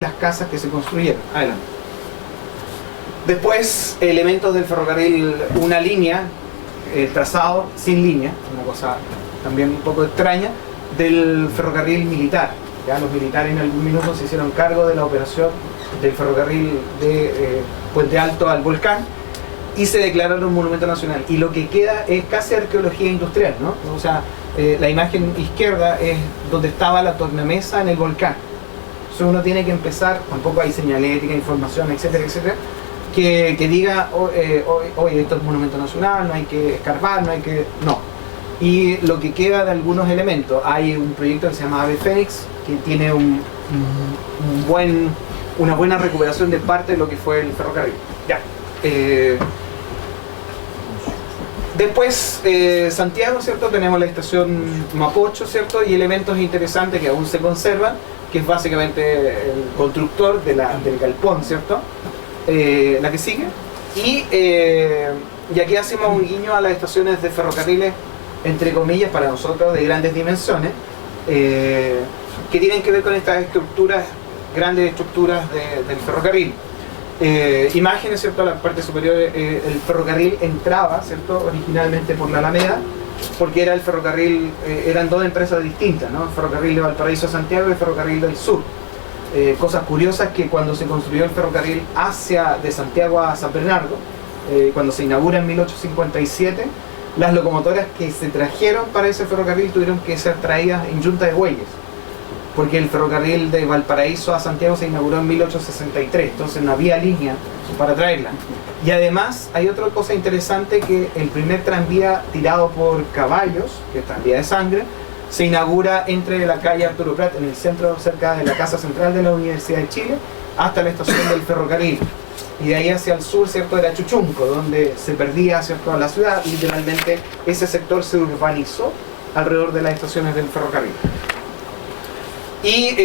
las casas que se construyeron. Adelante. Después, elementos del ferrocarril, una línea, trazado sin línea, una cosa también un poco extraña, del ferrocarril militar. Ya los militares en algún minuto se hicieron cargo de la operación del ferrocarril de Puente Alto al Volcán y se declararon monumento nacional. Y lo que queda es casi arqueología industrial, ¿no? O sea, la imagen izquierda es donde estaba la tornamesa en el volcán. Entonces uno tiene que empezar, tampoco hay señalética, información, etcétera, etcétera, que diga, oye, esto es monumento nacional, no hay que escarbar, no hay que... No. Y lo que queda de algunos elementos, hay un proyecto que se llama Ave Fénix, que tiene una buena recuperación de parte de lo que fue el ferrocarril. Ya. Después, Santiago, ¿cierto? Tenemos la estación Mapocho, ¿cierto? Y elementos interesantes que aún se conservan, que es básicamente el constructor del galpón, ¿cierto? La que sigue. Y aquí hacemos un guiño a las estaciones de ferrocarriles, entre comillas, para nosotros, de grandes dimensiones, que tienen que ver con estas estructuras, grandes estructuras del ferrocarril. Imágenes, ¿cierto? A la parte superior, el ferrocarril entraba, ¿cierto? Originalmente por la Alameda, porque era el ferrocarril, eran dos empresas distintas, ¿no? El ferrocarril de Valparaíso a Santiago y el ferrocarril del sur. Cosas curiosas que cuando se construyó el ferrocarril de Santiago a San Bernardo, cuando se inaugura en 1857, las locomotoras que se trajeron para ese ferrocarril tuvieron que ser traídas en yunta de bueyes, porque el ferrocarril de Valparaíso a Santiago se inauguró en 1863, entonces no había línea para traerla. Y además hay otra cosa interesante, que el primer tranvía tirado por caballos, que es tranvía de sangre, se inaugura entre la calle Arturo Prat, en el centro, cerca de la Casa Central de la Universidad de Chile, hasta la estación del ferrocarril. Y de ahí hacia el sur, ¿cierto?, era Chuchunco, donde se perdía, ¿cierto?, la ciudad. Literalmente ese sector se urbanizó alrededor de las estaciones del ferrocarril. Y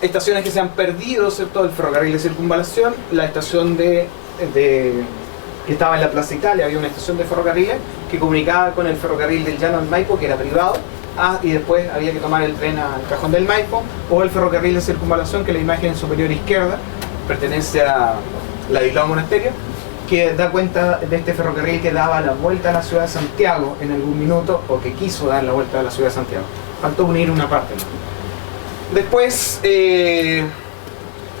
estaciones que se han perdido, ¿cierto?, el ferrocarril de circunvalación, la estación que estaba en la Plaza Italia, había una estación de ferrocarriles que comunicaba con el ferrocarril del Llano al Maipo, que era privado, y después había que tomar el tren al Cajón del Maipo, o el ferrocarril de circunvalación, que la imagen superior izquierda pertenece a Ladislao Monasterio, que da cuenta de este ferrocarril que daba la vuelta a la ciudad de Santiago en algún minuto, o que quiso dar la vuelta a la ciudad de Santiago. Faltó unir una parte, ¿no? Después,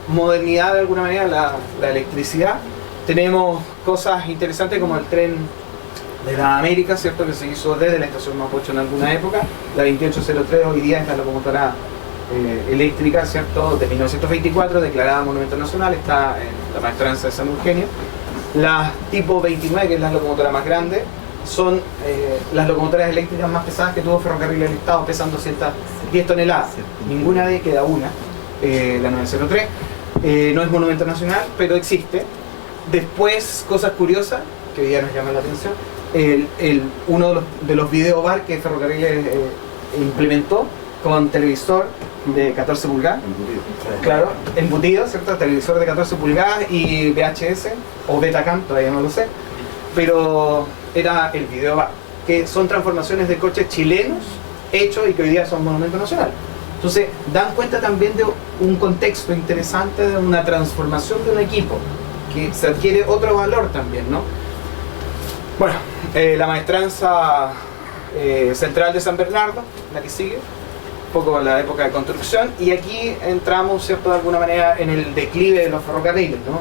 modernidad de alguna manera, la electricidad. Tenemos cosas interesantes como el tren de la América, ¿cierto?, que se hizo desde la estación Mapocho en alguna época. La 2803 hoy día es la locomotora eléctrica, ¿cierto?, de 1924, declarada monumento nacional, está en la maestranza de San Eugenio. La tipo 29, que es la locomotora más grande, son las locomotoras eléctricas más pesadas que tuvo Ferrocarril del Estado, pesan 210 toneladas. Ninguna de queda una, la 903. No es monumento nacional, pero existe. Después, cosas curiosas que hoy día nos llaman la atención, uno de los videobar que Ferrocarril implementó con televisor de 14 pulgadas, claro, embutido, ¿cierto? Televisor de 14 pulgadas y VHS o Betacam, todavía no lo sé, pero era el videobar, que son transformaciones de coches chilenos hechos y que hoy día son monumento nacional. Entonces dan cuenta también de un contexto interesante, de una transformación de un equipo que se adquiere otro valor también, ¿no? Bueno, la maestranza central de San Bernardo, la que sigue, un poco la época de construcción, y aquí entramos, ¿cierto?, de alguna manera en el declive de los ferrocarriles, ¿no?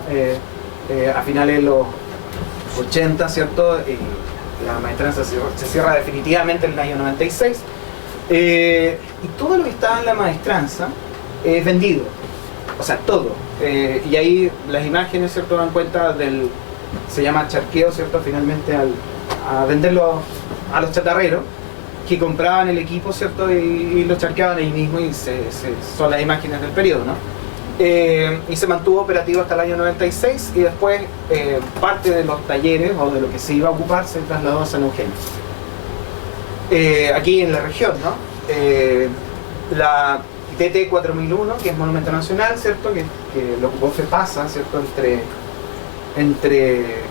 A finales de los 80, ¿cierto?, la maestranza se cierra definitivamente en el año 96, y todo lo que estaba en la maestranza es vendido, o sea, todo, y ahí las imágenes, ¿cierto?, dan cuenta se llama charqueo, ¿cierto?, finalmente a venderlo a los chatarreros que compraban el equipo, ¿cierto?, y lo charqueaban ahí mismo, y son las imágenes del periodo, ¿no? Y se mantuvo operativo hasta el año 96, y después parte de los talleres o de lo que se iba a ocupar se trasladó a San Eugenio. Aquí en la región, ¿no? La TT 4001, que es monumento nacional, ¿cierto?, que lo ocupó FEPASA, ¿cierto?, entre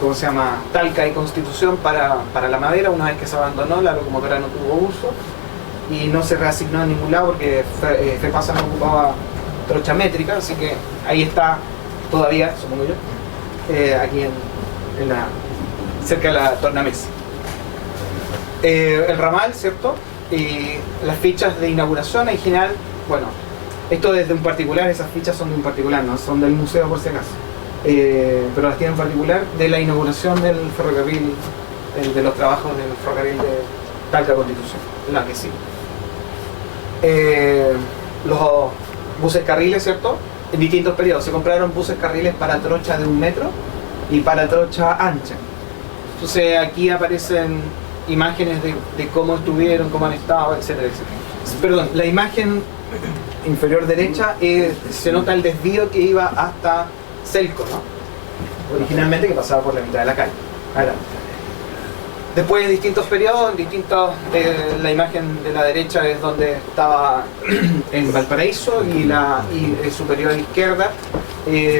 ¿cómo se llama?, Talca y Constitución para la madera. Una vez que se abandonó, la locomotora no tuvo uso y no se reasignó a ningún lado porque FEPASA no ocupaba trocha métrica, así que ahí está todavía, supongo yo, aquí cerca de la tornamesa. El ramal, ¿cierto? Y las fichas de inauguración en general, bueno, esto desde un particular, esas fichas son de un particular, no son del museo por si acaso, pero las tiene en particular de la inauguración del ferrocarril, de los trabajos del ferrocarril de Talca Constitución, la que sí. Los buses carriles, ¿cierto? En distintos periodos se compraron buses carriles para trocha de 1 metro y para trocha ancha. Entonces aquí aparecen imágenes de cómo estuvieron, cómo han estado, etcétera, etcétera. Perdón, la imagen inferior derecha se nota el desvío que iba hasta Celco, ¿no? Originalmente que pasaba por la mitad de la calle. Adelante. Después en distintos periodos, la imagen de la derecha es donde estaba en Valparaíso y superior a la izquierda,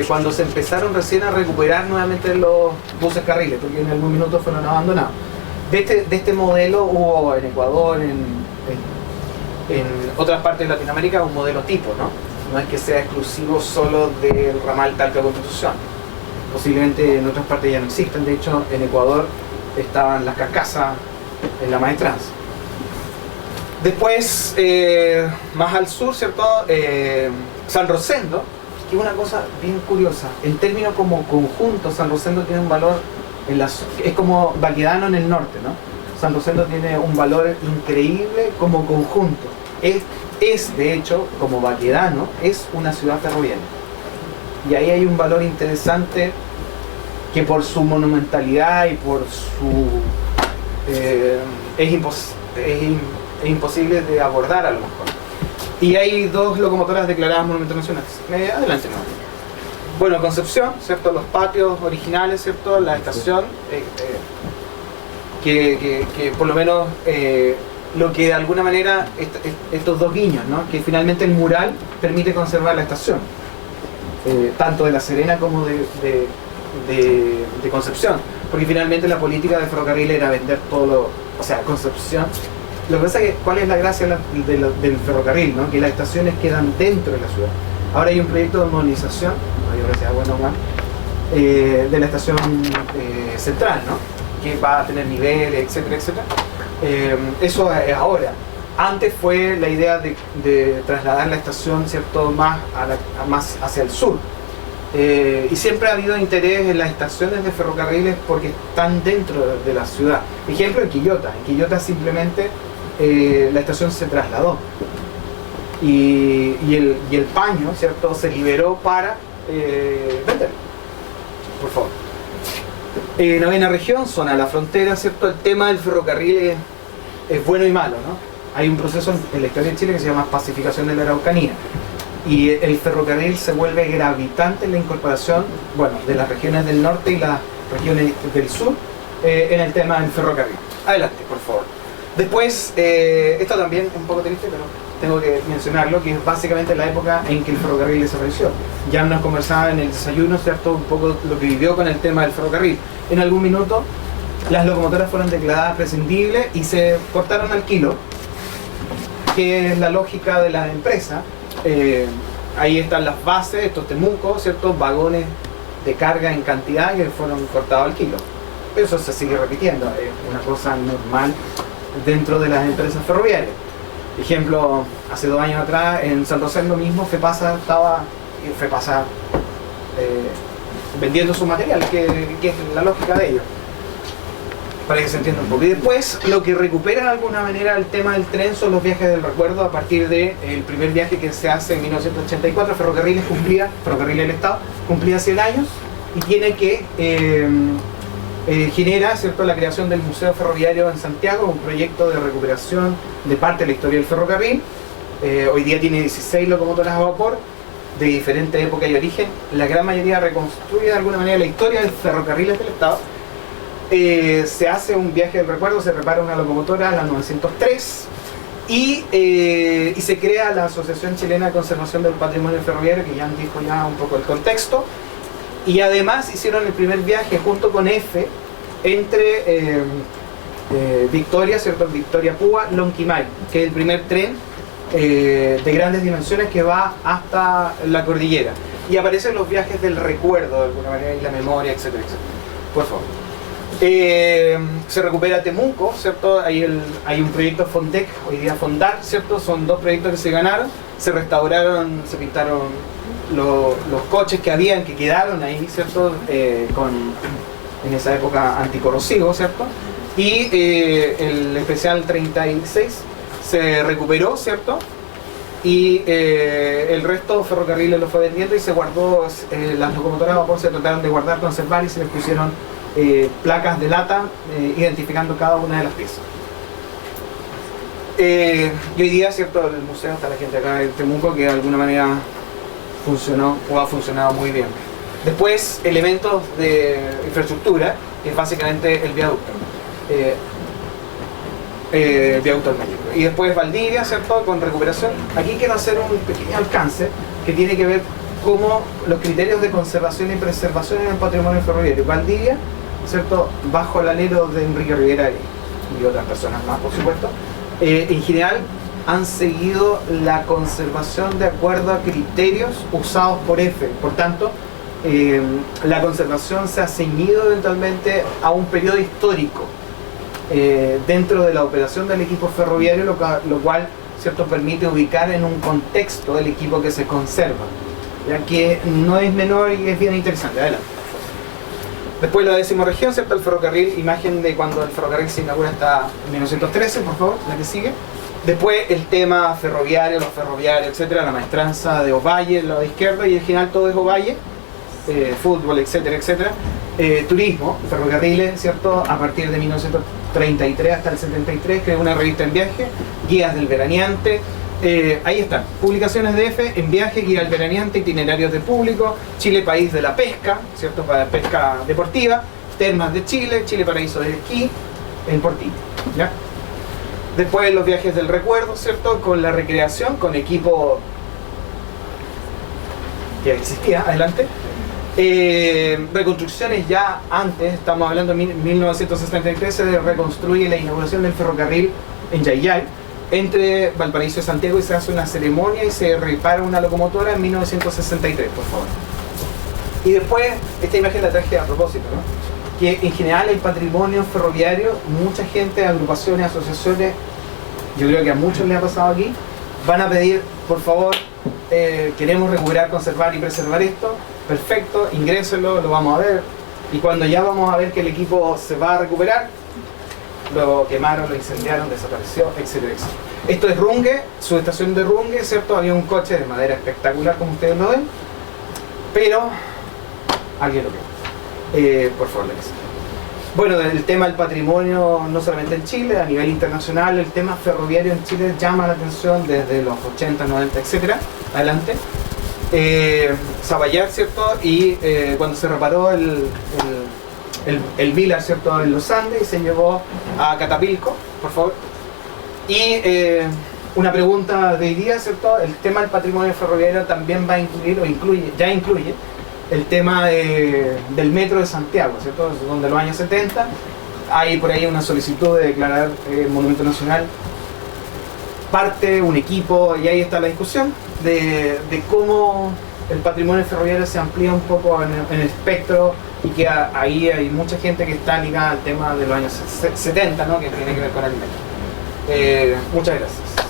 cuando se empezaron recién a recuperar nuevamente los buses carriles, porque en algún minuto fueron abandonados. De este modelo hubo en Ecuador, en otras partes de Latinoamérica, un modelo tipo, ¿no? No es que sea exclusivo solo del ramal Talca Constitución. Posiblemente en otras partes ya no existen. De hecho, en Ecuador estaban las carcasas en la Maestranza. Después, más al sur, ¿cierto? San Rosendo, que es una cosa bien curiosa. En términos como conjunto, San Rosendo tiene un valor, es como Baquedano en el norte, ¿no? San Rosendo tiene un valor increíble como conjunto. Es de hecho, como Baquedano, es una ciudad ferroviaria. Y ahí hay un valor interesante que por su monumentalidad y por su... es imposible de abordar a lo mejor. Y hay 2 locomotoras declaradas monumentos nacionales. Adelante, ¿no? Bueno, Concepción, ¿cierto? Los patios originales, ¿cierto? La estación, que por lo menos lo que de alguna manera estos 2 guiños, ¿no? Que finalmente el mural permite conservar la estación, tanto de La Serena como de Concepción, porque finalmente la política del ferrocarril era vender todo o sea, Concepción. Lo que pasa es que, ¿cuál es la gracia del ferrocarril, ¿no? Que las estaciones quedan dentro de la ciudad. Ahora hay un proyecto de modernización, no digo que sea bueno o mal, de la estación central, ¿no? Que va a tener niveles, etcétera, etcétera. Eso es ahora. Antes fue la idea de trasladar la estación, ¿cierto?, más hacia el sur. Y siempre ha habido interés en las estaciones de ferrocarriles porque están dentro de la ciudad. Ejemplo, en Quillota. En Quillota simplemente la estación se trasladó. Y el paño, ¿cierto?, se liberó para vender. Por favor. Novena región, zona de la frontera, ¿cierto? El tema del ferrocarril es bueno y malo, ¿no? Hay un proceso en la historia de Chile que se llama pacificación de la Araucanía. Y el ferrocarril se vuelve gravitante en la incorporación, bueno, de las regiones del norte y las regiones del sur en el tema del ferrocarril. Adelante, por favor. Después, esto también es un poco triste, pero tengo que mencionarlo, que es básicamente la época en que el ferrocarril desapareció. Ya nos conversaba en el desayuno, ¿cierto?, un poco lo que vivió con el tema del ferrocarril. En algún minuto, las locomotoras fueron declaradas prescindibles y se cortaron al kilo, que es la lógica de la empresa. Ahí están las bases, estos temucos, ¿cierto?, vagones de carga en cantidad que fueron cortados al kilo. Eso se sigue repitiendo, es una cosa normal dentro de las empresas ferroviarias. Ejemplo, hace 2 años atrás en San Rosendo mismo FEPASA estaba vendiendo su material, que es la lógica de ellos, para que se entienda un poco. Y después lo que recupera de alguna manera el tema del tren son los viajes del recuerdo a partir del primer viaje que se hace en 1984. Ferrocarril del Estado cumplía 100 años y tiene que genera, ¿cierto?, la creación del Museo Ferroviario en Santiago, un proyecto de recuperación de parte de la historia del ferrocarril. Hoy día tiene 16 locomotoras a vapor de diferentes épocas y origen. La gran mayoría reconstruye de alguna manera la historia del ferrocarril del Estado. Se hace un viaje del recuerdo, se repara una locomotora, la 903, y se crea la Asociación Chilena de Conservación del Patrimonio Ferroviario, que ya dijo ya un poco el contexto. Y además hicieron el primer viaje junto con EFE entre Victoria, ¿cierto?, Victoria Púa, Lonquimay, que es el primer tren de grandes dimensiones que va hasta la cordillera. Y aparecen los viajes del recuerdo, de alguna manera, y la memoria, etcétera, etcétera. Por favor. Se recupera Temuco, ¿cierto? Hay un proyecto Fondec, hoy día Fondar, ¿cierto? Son dos proyectos que se ganaron, se restauraron, se pintaron los coches que habían, que quedaron ahí, ¿cierto? En esa época anticorrosivo, ¿cierto? Y el especial 36 se recuperó, ¿cierto? Y el resto ferrocarriles lo fue vendiendo y se guardó, las locomotoras a vapor se trataron de guardar, conservar y se les pusieron placas de lata identificando cada una de las piezas. Y hoy día, ¿cierto? El museo, está la gente acá de Temuco que de alguna manera funcionó o ha funcionado muy bien. Después, elementos de infraestructura, que es básicamente el viaducto. Viaducto al México. Y después Valdivia, ¿cierto? Con recuperación. Aquí quiero hacer un pequeño alcance que tiene que ver cómo los criterios de conservación y preservación en el patrimonio ferroviario. Valdivia, ¿cierto? Bajo el alero de Enrique Rivera y otras personas más, por supuesto, en general han seguido la conservación de acuerdo a criterios usados por EFE. Por tanto, la conservación se ha ceñido eventualmente a un periodo histórico dentro de la operación del equipo ferroviario, lo cual, ¿cierto?, permite ubicar en un contexto el equipo que se conserva, ya que no es menor y es bien interesante. Adelante. Después la 10ª región, ¿cierto? El ferrocarril, imagen de cuando el ferrocarril se inaugura está en 1913, por favor, la que sigue. Después el tema ferroviario, los ferroviarios, etcétera, la maestranza de Ovalle, el lado izquierdo, y al final todo es Ovalle, fútbol, etcétera, etcétera. Turismo, ferrocarriles, ¿cierto? A partir de 1933 hasta el 73, creó una revista en viaje, guías del veraneante. Ahí están, publicaciones de EFE, en viaje, guía del veraneante, itinerarios de público, Chile país de la pesca, ¿cierto? Para pesca deportiva, termas de Chile, Chile paraíso del esquí, en Portillo, ¿ya? Después los viajes del recuerdo, ¿cierto? Con la recreación, con equipo que existía, adelante. Reconstrucciones ya antes, estamos hablando de 1973, se reconstruye la inauguración del ferrocarril en Yayay, entre Valparaíso y Santiago, y se hace una ceremonia y se repara una locomotora en 1963, por favor. Y después, esta imagen la traje a propósito, ¿no? Que en general el patrimonio ferroviario, mucha gente, agrupaciones, asociaciones, yo creo que a muchos les ha pasado aquí, van a pedir, por favor, queremos recuperar, conservar y preservar esto. Perfecto, ingrésenlo, lo vamos a ver. Y cuando ya vamos a ver que el equipo se va a recuperar, lo quemaron, lo incendiaron, desapareció, etcétera, etcétera. Esto es Rungue, su estación de Rungue, ¿cierto? Había un coche de madera espectacular, como ustedes lo ven, pero alguien lo quemó. Por favor, les. Bueno, el tema del patrimonio, no solamente en Chile, a nivel internacional, el tema ferroviario en Chile llama la atención desde los 80, 90, etcétera. Adelante. Saballar, ¿cierto? Y cuando se reparó el Vilar, ¿cierto?, en los Andes, y se llevó a Catapilco, por favor. Y una pregunta de hoy día, ¿cierto? El tema del patrimonio ferroviario también va a incluir, o ya incluye, el tema del metro de Santiago, ¿cierto? Donde en los años 70 hay por ahí una solicitud de declarar monumento nacional, parte, un equipo, y ahí está la discusión de cómo el patrimonio ferroviario se amplía un poco en el espectro, y que ahí hay mucha gente que está ligada al tema de los años 70, ¿no?, que tiene que ver con el metro. Muchas gracias.